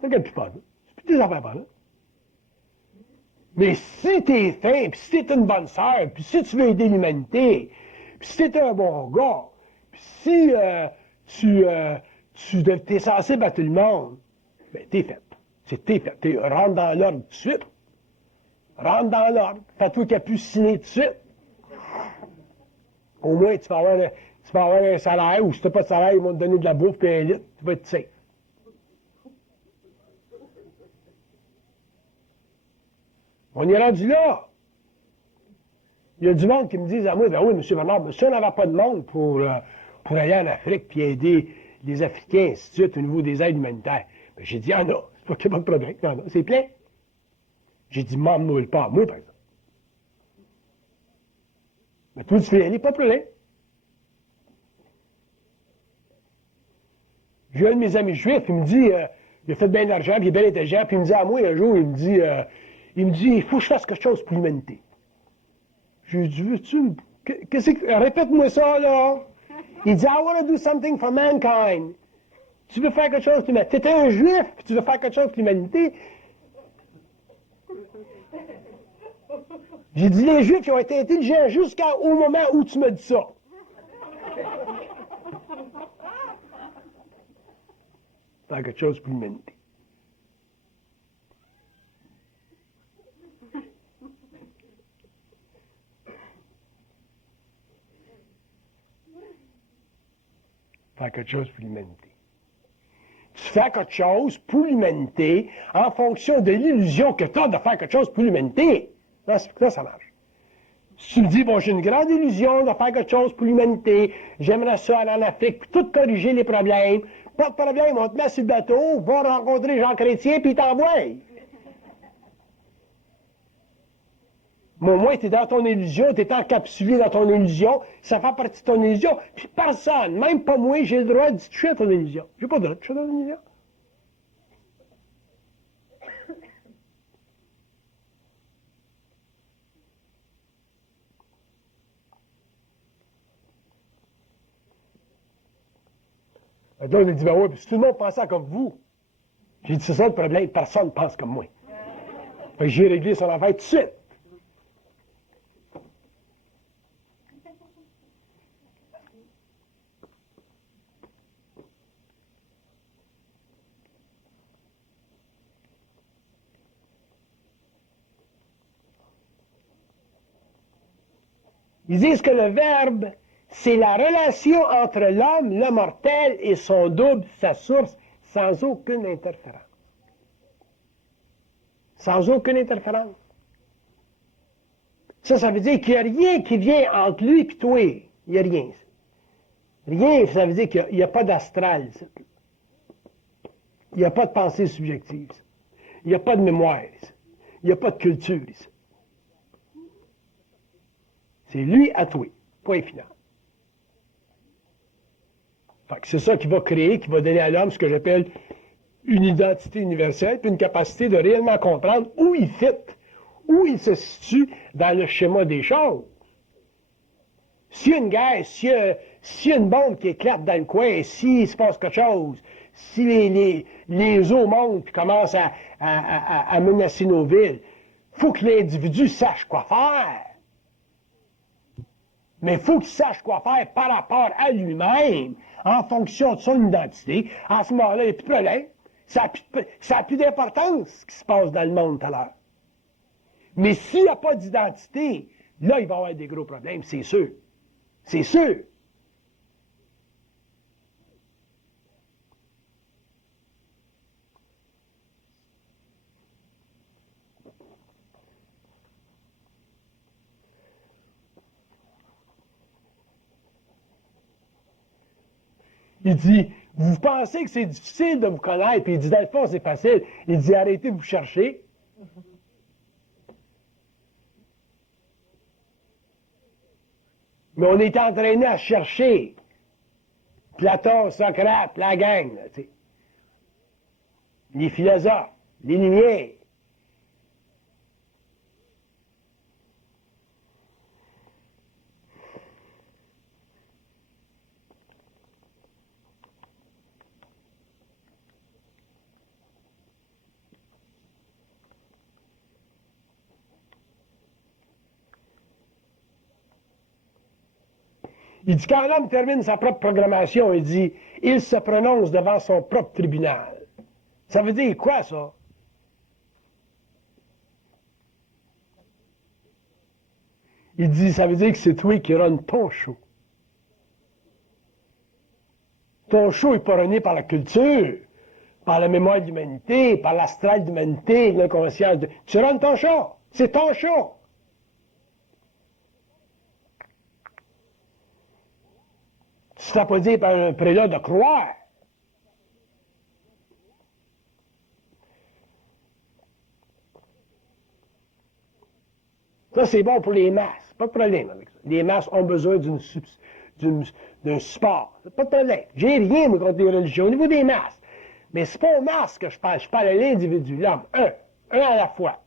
Ça ne te regarde plus pas, là. C'est plus tes affaires pas là. Mais si tu es fin, puis si tu es une bonne sœur, puis si tu veux aider l'humanité, puis si tu es un bon gars, puis si tu es sensible à tout le monde, ben t'es fait. T'es fait. Rentre dans l'ordre tout de suite. Rentre dans l'ordre. Fais-toi capuciner tout de suite. Au moins, tu vas avoir un salaire, ou si tu n'as pas de salaire, ils vont te donner de la bouffe et un litre. Tu vas être safe. On est rendu là. Il y a du monde qui me dit à moi, ben oui, M. Bernard, mais si on n'avait pas de monde pour aller en Afrique puis aider les Africains, ainsi de suite, au niveau des aides humanitaires, ben, j'ai dit, ah non, c'est pas qu'il n'y a pas de problème. Non, c'est plein. J'ai dit, m'en pas à moi, par exemple. Mais toi, tu veux y aller, pas de problème. J'ai un de mes amis juifs, il me dit, il a fait bien d'argent, puis il est bien intelligent, puis il me dit à moi un jour, il me dit, il faut que je fasse quelque chose pour l'humanité. Je lui dis, veux-tu, répète-moi ça, là. Il dit, I want to do something for mankind. Tu veux faire quelque chose pour l'humanité. Tu es un juif, puis tu veux faire quelque chose pour l'humanité. J'ai dit, les juifs, ils ont été intelligents jusqu'au moment où tu me dis ça. Faire quelque chose pour l'humanité. quelque chose pour l'humanité. Tu fais quelque chose pour l'humanité en fonction de l'illusion que tu as de faire quelque chose pour l'humanité. Là, ça marche. Si tu me dis, bon, j'ai une grande illusion de faire quelque chose pour l'humanité, j'aimerais ça aller en Afrique, puis tout corriger les problèmes. Pas de problème, on te met sur le bateau, va rencontrer Jean Chrétien, puis il t'envoie. Mais au moins, tu es dans ton illusion, tu es encapsulé dans ton illusion, ça fait partie de ton illusion, puis personne, même pas moi, j'ai le droit de toucher à ton illusion. J'ai pas le droit de toucher à ton illusion. Donc, il a dit, ben oui, puis si tout le monde pensait comme vous, j'ai dit, c'est ça le problème, personne ne pense comme moi. Fait que j'ai réglé son affaire tout de suite. Ils disent que le verbe, c'est la relation entre l'homme, le mortel, et son double, sa source, sans aucune interférence. Sans aucune interférence. Ça veut dire qu'il n'y a rien qui vient entre lui et toi. Il n'y a rien. Rien, ça veut dire qu'il n'y a pas d'astral. Il n'y a pas de pensée subjective. Il n'y a pas de mémoire. Il n'y a pas de culture. C'est lui à toi. Point final. C'est ça qui va créer, qui va donner à l'homme ce que j'appelle une identité universelle, puis une capacité de réellement comprendre où il fit, où il se situe dans le schéma des choses. S'il y a une guerre, s'il y a une bombe qui éclate dans le coin, s'il se passe quelque chose, si les eaux montent et commencent à menacer nos villes, il faut que l'individu sache quoi faire. Mais il faut qu'il sache quoi faire par rapport à lui-même, en fonction de son identité. À ce moment-là, il n'y a plus de problème. Ça n'a plus d'importance, ce qui se passe dans le monde tout à l'heure. Mais s'il n'y a pas d'identité, là, il va y avoir des gros problèmes, c'est sûr. C'est sûr. Il dit, vous pensez que c'est difficile de vous connaître, puis il dit, dans le fond, c'est facile. Il dit, arrêtez de vous chercher. Mais on est entraîné à chercher. Platon, Socrate, la gang, là, tu sais. Les philosophes, les lumières. Il dit, quand l'homme termine sa propre programmation, il dit, il se prononce devant son propre tribunal. Ça veut dire quoi, ça? Il dit, ça veut dire que c'est toi qui run ton show. Ton show n'est pas runné par la culture, par la mémoire de l'humanité, par l'astral de l'humanité, l'inconscience. Tu runs ton show. C'est ton show. Tu ne seras pas dit par un prélat de croire. Ça, c'est bon pour les masses. Pas de problème avec ça. Les masses ont besoin d'un support. Pas de problème. J'ai rien contre les religions au niveau des masses. Mais c'est pas aux masses que je parle. Je parle à l'individu, l'homme. Un à la fois.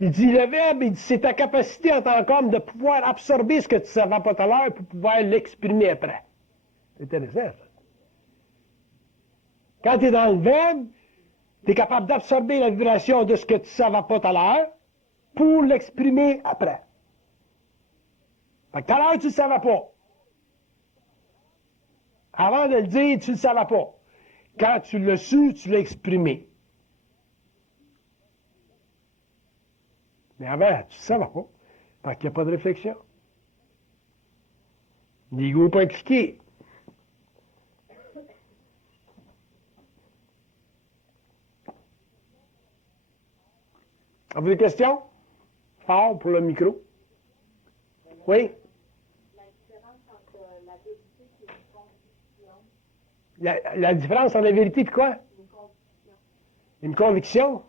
Il dit, le verbe, il dit, c'est ta capacité en tant qu'homme de pouvoir absorber ce que tu ne savais pas tout à l'heure pour pouvoir l'exprimer après. C'est intéressant, ça. Quand tu es dans le verbe, tu es capable d'absorber la vibration de ce que tu ne savais pas tout à l'heure pour l'exprimer après. Fait que tout à l'heure, tu ne savais pas. Avant de le dire, tu ne le savais pas. Quand tu l'as su, tu l'as exprimé. Mais avant, tu ne savais pas. Parce qu'il n'y a pas de réflexion. L'ego n'est pas impliqué. Avez-vous des questions? Fort pour le micro. Oui? La différence entre la vérité et une conviction. La différence entre la vérité et quoi? Une conviction. Une conviction?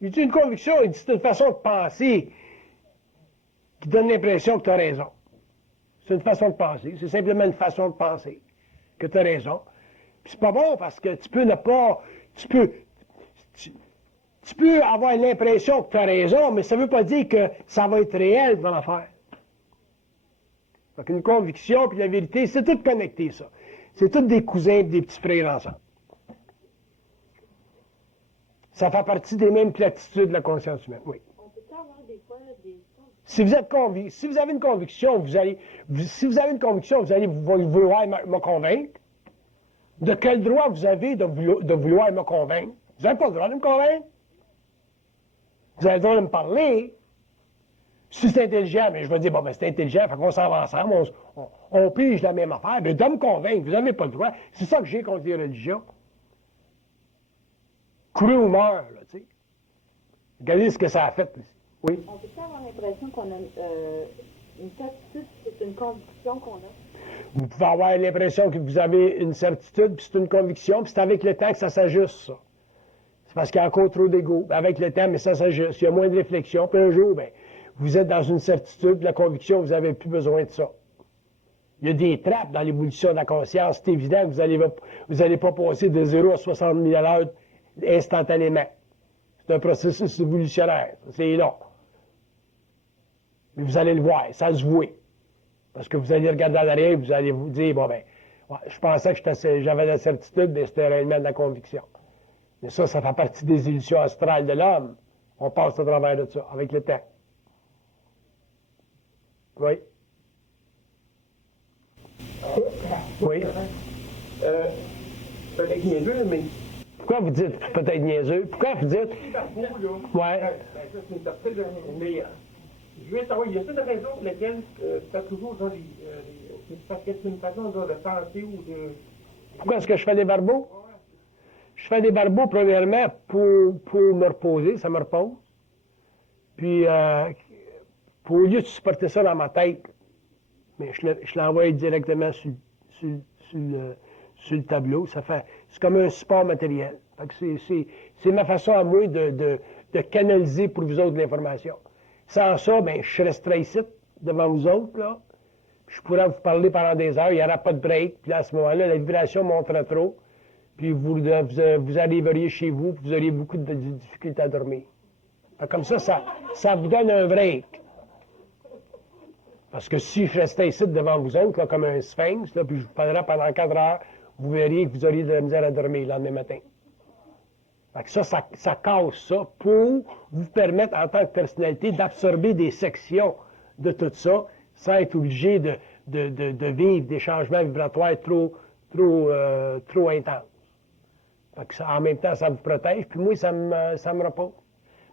Il dit une conviction, il dit c'est une façon de penser qui donne l'impression que tu as raison. C'est une façon de penser. C'est simplement une façon de penser que tu as raison. Puis c'est pas bon parce que tu peux ne pas. Tu peux avoir l'impression que tu as raison, mais ça ne veut pas dire que ça va être réel dans l'affaire. Donc une conviction puis la vérité, c'est tout connecté, ça. C'est tous des cousins et des petits frères ensemble. Ça fait partie des mêmes platitudes de la conscience humaine, oui. On peut avoir des fois des choses. Si vous avez une conviction, vous allez vouloir me convaincre. De quel droit vous avez de vouloir me convaincre? Vous n'avez pas le droit de me convaincre. Vous avez le droit de me parler. Si c'est intelligent, mais je vais dire, bon, ben c'est intelligent, fait qu'on s'en va ensemble, on pige la même affaire, mais de me convaincre, vous n'avez pas le droit. C'est ça que j'ai contre les religions. Courir ou meurt, là, tu sais. Regardez ce que ça a fait. Oui? On peut avoir l'impression qu'on a une certitude, c'est une conviction qu'on a. Vous pouvez avoir l'impression que vous avez une certitude, puis c'est une conviction, puis c'est avec le temps que ça s'ajuste, ça. C'est parce qu'il y a encore trop d'ego. Avec le temps, mais ça s'ajuste. Il y a moins de réflexion, puis un jour, ben, vous êtes dans une certitude, la conviction, vous n'avez plus besoin de ça. Il y a des trappes dans l'évolution de la conscience. C'est évident que vous n'allez pas passer de 0 à 60 000 à l'heure instantanément. C'est un processus évolutionnaire. C'est long. Mais vous allez le voir, ça se voit. Parce que vous allez regarder en arrière, vous allez vous dire, bon ben, ouais, je pensais que j'avais la certitude, mais c'était réellement de la conviction. Mais ça fait partie des illusions astrales de l'homme. On passe au travers de ça, avec le temps. Oui? Oui? Peut-être niaiseux, mais. Pourquoi vous dites peut-être niaiseux? Pourquoi vous dites. Ouais. Ça, c'est une partie de. Mais je veux savoir, il y a une raison pour laquelle tu as toujours dans c'est parce que c'est une façon de penser ou de. Pourquoi est-ce que je fais des barbeaux? Je fais des barbeaux, premièrement, pour me reposer, ça me repose. Puis, au lieu de supporter ça dans ma tête, mais je l'envoie directement sur le tableau. C'est comme un support matériel. C'est ma façon à moi de canaliser pour vous autres l'information. Sans ça, ben, je resterai ici, devant vous autres, là. Je pourrais vous parler pendant des heures, il n'y aura pas de break. Puis à ce moment-là, la vibration monterait trop. Puis vous arriveriez chez vous, puis vous auriez beaucoup de difficultés à dormir. Comme ça vous donne un break. Parce que si je restais ici devant vous autres, là, comme un sphinx, là, puis je vous parlerais pendant 4 heures, vous verriez que vous auriez de la misère à dormir le lendemain matin. Fait que ça casse ça pour vous permettre, en tant que personnalité, d'absorber des sections de tout ça, sans être obligé de vivre des changements vibratoires trop intenses. Fait que en même temps, ça vous protège, puis moi, ça me repose.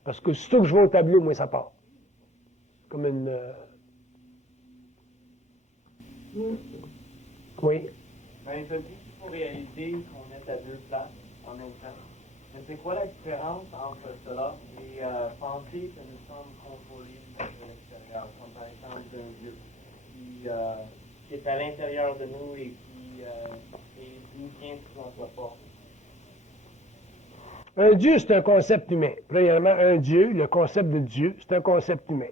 Parce que surtout que je vais au tableau, moi, ça part. C'est comme une... Oui. Ben, je dis qu'il faut réaliser qu'on est à deux places en même temps. Mais c'est quoi la différence entre cela et penser que nous sommes contrôlés de l'extérieur, comme par exemple d'un Dieu qui est à l'intérieur de nous et qui nous tient sous notre force? Un Dieu, c'est un concept humain. Premièrement, un Dieu, le concept de Dieu, c'est un concept humain.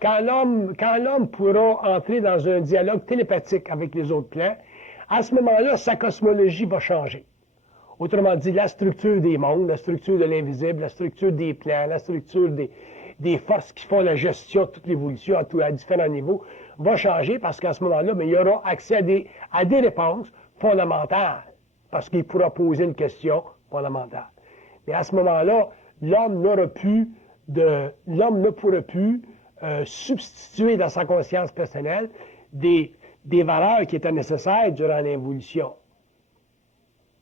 Quand l'homme pourra entrer dans un dialogue télépathique avec les autres plans, à ce moment-là, sa cosmologie va changer. Autrement dit, la structure des mondes, la structure de l'invisible, la structure des plans, la structure des forces qui font la gestion de toute l'évolution à différents niveaux, va changer parce qu'à ce moment-là, il y aura accès à des réponses fondamentales parce qu'il pourra poser une question fondamentale. Mais à ce moment-là, l'homme ne pourra plus substituer dans sa conscience personnelle des valeurs qui étaient nécessaires durant l'évolution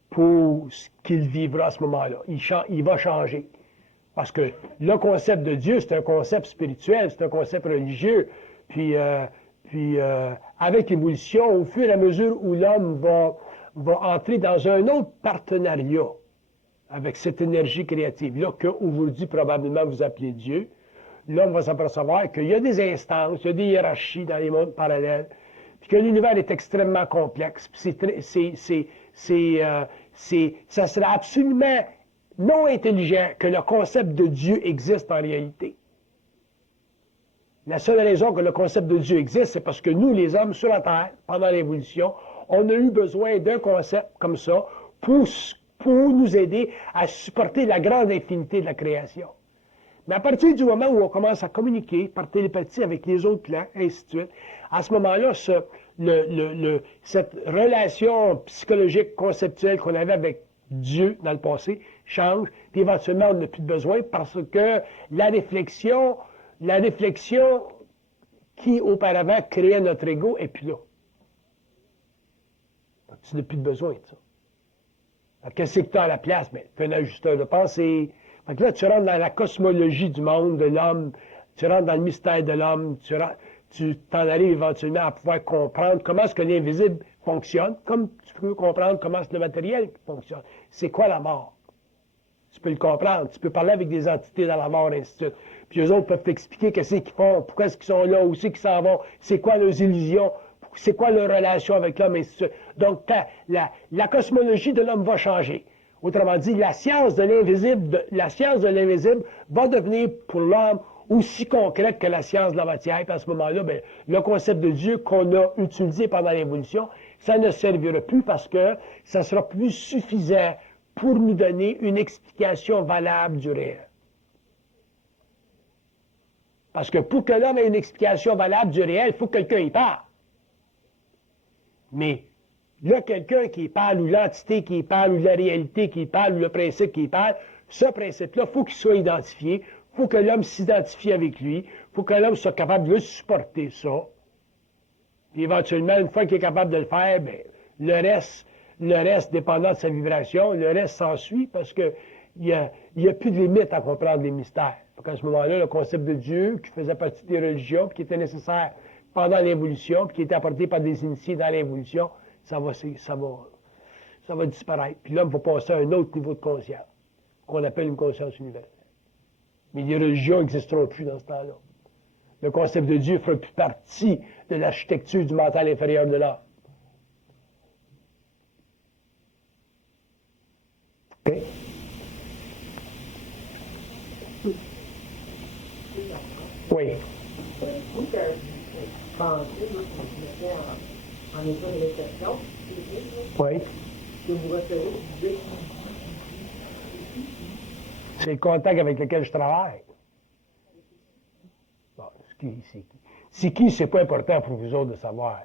pour ce qu'il vivra à ce moment-là. Il va changer. Parce que le concept de Dieu, c'est un concept spirituel, c'est un concept religieux. Puis avec l'évolution, au fur et à mesure où l'homme va entrer dans un autre partenariat avec cette énergie créative-là qu'aujourd'hui, probablement, vous appelez Dieu, l'homme va s'apercevoir qu'il y a des instances, il y a des hiérarchies dans les mondes parallèles, puis que l'univers est extrêmement complexe. Puis ça serait absolument non intelligent que le concept de Dieu existe en réalité. La seule raison que le concept de Dieu existe, c'est parce que nous, les hommes sur la Terre, pendant l'évolution, on a eu besoin d'un concept comme ça pour nous aider à supporter la grande infinité de la création. Mais à partir du moment où on commence à communiquer par télépathie avec les autres clans, et ainsi de suite, à ce moment-là, cette relation psychologique conceptuelle qu'on avait avec Dieu dans le passé change, puis éventuellement on n'a plus de besoin parce que la réflexion qui auparavant créait notre ego est plus là. Donc, tu n'as plus de besoin de ça. Alors, qu'est-ce que tu as à la place? Ben, tu as un ajusteur de pensée. Donc là, tu rentres dans la cosmologie du monde, de l'homme, tu rentres dans le mystère de l'homme, tu t'en arrives éventuellement à pouvoir comprendre comment est-ce que l'invisible fonctionne, comme tu peux comprendre comment est-ce que le matériel fonctionne. C'est quoi la mort? Tu peux le comprendre. Tu peux parler avec des entités dans la mort, et ainsi de suite. Puis eux autres peuvent t'expliquer qu'est-ce qu'ils font, pourquoi est-ce qu'ils sont là, où c'est qu'ils s'en vont, c'est quoi leurs illusions, c'est quoi leur relation avec l'homme, et ainsi de suite. Donc, la cosmologie de l'homme va changer. Autrement dit, la science de l'invisible va devenir pour l'homme aussi concrète que la science de la matière. Puis à ce moment-là, ben, le concept de Dieu qu'on a utilisé pendant l'évolution, ça ne servira plus parce que ça sera plus suffisant pour nous donner une explication valable du réel. Parce que pour que l'homme ait une explication valable du réel, il faut que quelqu'un y parle. Mais là, quelqu'un qui parle, ou l'entité qui parle, ou la réalité qui parle, ou le principe qui parle, ce principe-là, il faut qu'il soit identifié, il faut que l'homme s'identifie avec lui, il faut que l'homme soit capable de supporter ça. Puis éventuellement, une fois qu'il est capable de le faire, bien, le reste dépendant de sa vibration, le reste s'ensuit parce qu'il n'y a plus de limite à comprendre les mystères. Donc à ce moment-là, le concept de Dieu, qui faisait partie des religions, puis qui était nécessaire pendant l'évolution, puis qui était apporté par des initiés dans l'évolution, ça va disparaître. Puis l'homme va passer à un autre niveau de conscience, qu'on appelle une conscience universelle. Mais les religions n'existeront plus dans ce temps-là. Le concept de Dieu ne fera plus partie de l'architecture du mental inférieur de l'homme. Okay. Oui. Vous, que vous pensez, là, qu'on se mettait en état de réception, Oui. que vous recevez, vous dites, C'est le contact avec lequel je travaille. Bon, c'est qui, c'est pas important pour vous autres de savoir.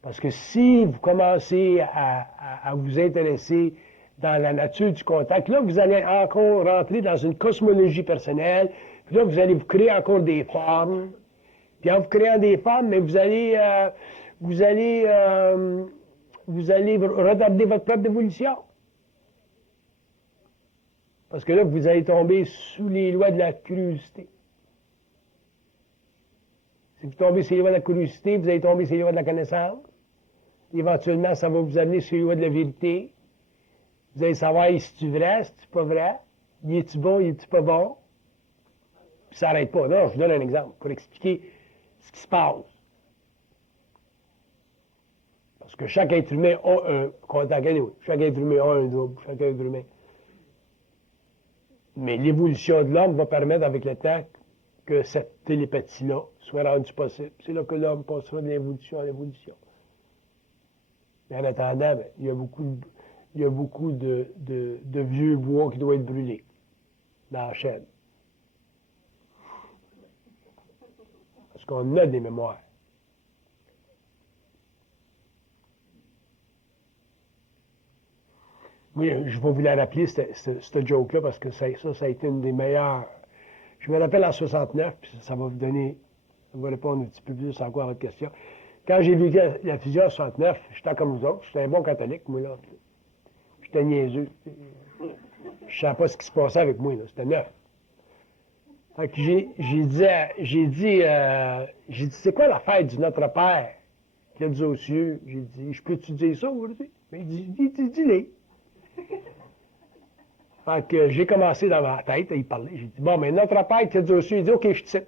Parce que si vous commencez à vous intéresser dans la nature du contact, là, vous allez encore rentrer dans une cosmologie personnelle, puis là, vous allez vous créer encore des formes. Puis en vous créant des formes, mais vous allez retarder votre propre évolution. Parce que là, vous allez tomber sous les lois de la curiosité. Si vous tombez sur les lois de la curiosité, vous allez tomber sur les lois de la connaissance. Éventuellement, ça va vous amener sur les lois de la vérité. Vous allez savoir si c'est vrai, si c'est pas vrai. Y est-tu bon, y est-tu pas bon? Puis ça n'arrête pas. Non, je vous donne un exemple pour expliquer ce qui se passe. Parce que chaque être humain a un contact anyway. Chaque être humain a un double. Chaque être humain. Mais l'évolution de l'homme va permettre avec le temps que cette télépathie-là soit rendue possible. C'est là que l'homme passera de l'évolution à l'évolution. Mais en attendant, ben, il y a beaucoup de vieux bois qui doivent être brûlés dans la chaîne. Parce qu'on a des mémoires. Oui, je vais vous la rappeler, cette joke-là, parce que ça a été une des meilleures. Je me rappelle en 69, puis ça va vous donner Ça va répondre un petit peu plus encore à votre question. Quand j'ai vécu la fusion en 69, j'étais comme vous autres. J'étais un bon catholique, moi, là. J'étais niaiseux. Je ne savais pas ce qui se passait avec moi, là. C'était neuf. Fait que j'ai dit, c'est quoi la fête du Notre Père qui est aux cieux? J'ai dit, je peux-tu dire ça aujourd'hui? Mais il dit, dis-les. Fait que j'ai commencé dans ma tête à y parler. J'ai dit, bon, mais Notre Père qui est aux cieux, il dit, OK, je te cite.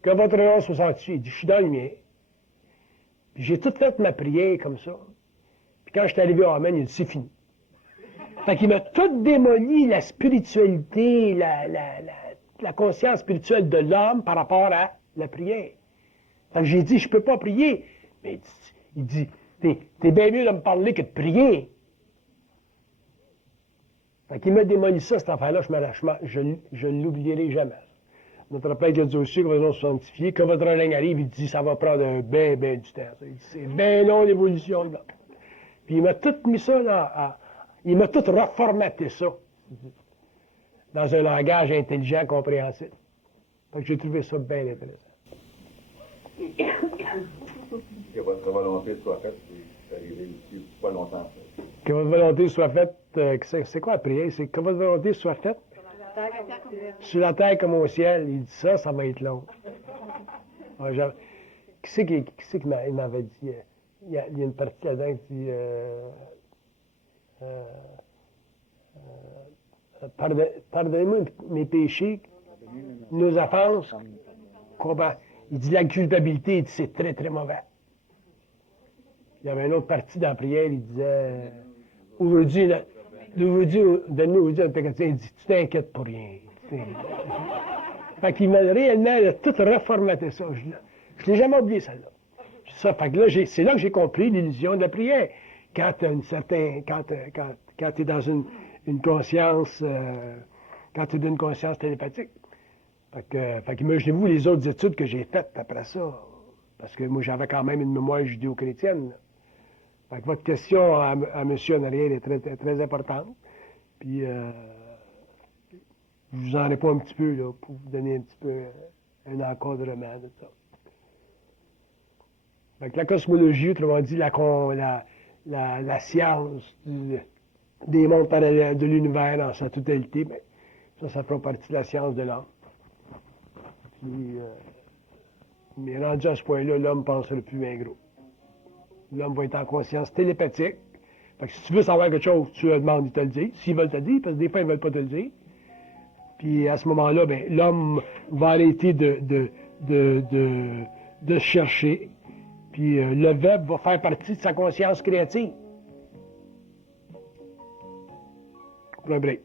Que votre nom soit sanctifié. Il dit, je suis dans le mien. Puis j'ai tout fait ma prière comme ça. Puis quand je suis arrivé au Amen, il dit, c'est fini. Fait qu'il m'a tout démoli la spiritualité, la conscience spirituelle de l'homme par rapport à la prière. Fait que j'ai dit, je peux pas prier. Mais il dit, t'es bien mieux de me parler que de prier. Fait qu'il m'a démoli ça, cette affaire-là, je ne l'oublierai jamais. Notre Père qui a dit aussi que votre nom soit sanctifié, quand votre règne arrive, il dit, ça va prendre ben du temps. Il dit, c'est bien long l'évolution. Là. Puis il m'a tout mis ça là, il m'a tout reformaté ça dans un langage intelligent, compréhensible. Fait que j'ai trouvé ça bien intéressant. Que votre volonté soit faite, c'est arrivé aussi pas longtemps. Que votre volonté soit faite, c'est quoi la prière? C'est que votre volonté soit faite sur la terre comme au ciel. Il dit ça, ça va être long. Qui c'est qui m'avait dit? Il y a une partie là-dedans qui dit pardonnez-moi mes péchés, nos offenses. Il dit la culpabilité, il dit c'est très, très mauvais. Il y avait une autre partie dans la prière, il disait aujourd'hui, donne-nous aujourd'hui un péché. Il dit tu t'inquiètes pour rien. Fait qu'il m'a réellement tout reformaté ça. Je ne l'ai jamais oublié, celle-là. Ça, fait que là, c'est là que j'ai compris l'illusion de la prière. Quand tu es dans une conscience, quand tu es d'une conscience télépathique. Fait qu'imaginez-vous les autres études que j'ai faites après ça. Parce que moi, j'avais quand même une mémoire judéo-chrétienne. Fait que votre question à M. en arrière est très, très importante. Puis, je vous en réponds un petit peu, là, pour vous donner un petit peu un encadrement de ça. Fait que la cosmologie, autrement dit, la science des mondes parallèles de l'univers dans sa totalité, bien, ça fera partie de la science de l'homme. Puis, mais rendu à ce point-là, l'homme ne pensera plus un gros. L'homme va être en conscience télépathique. Fait que si tu veux savoir quelque chose, tu leur demandes de te le dire. S'ils veulent te le dire, parce que des fois, ils ne veulent pas te le dire. Puis à ce moment-là, ben, l'homme va arrêter de chercher. Puis le web va faire partie de sa conscience créative. Pour un break.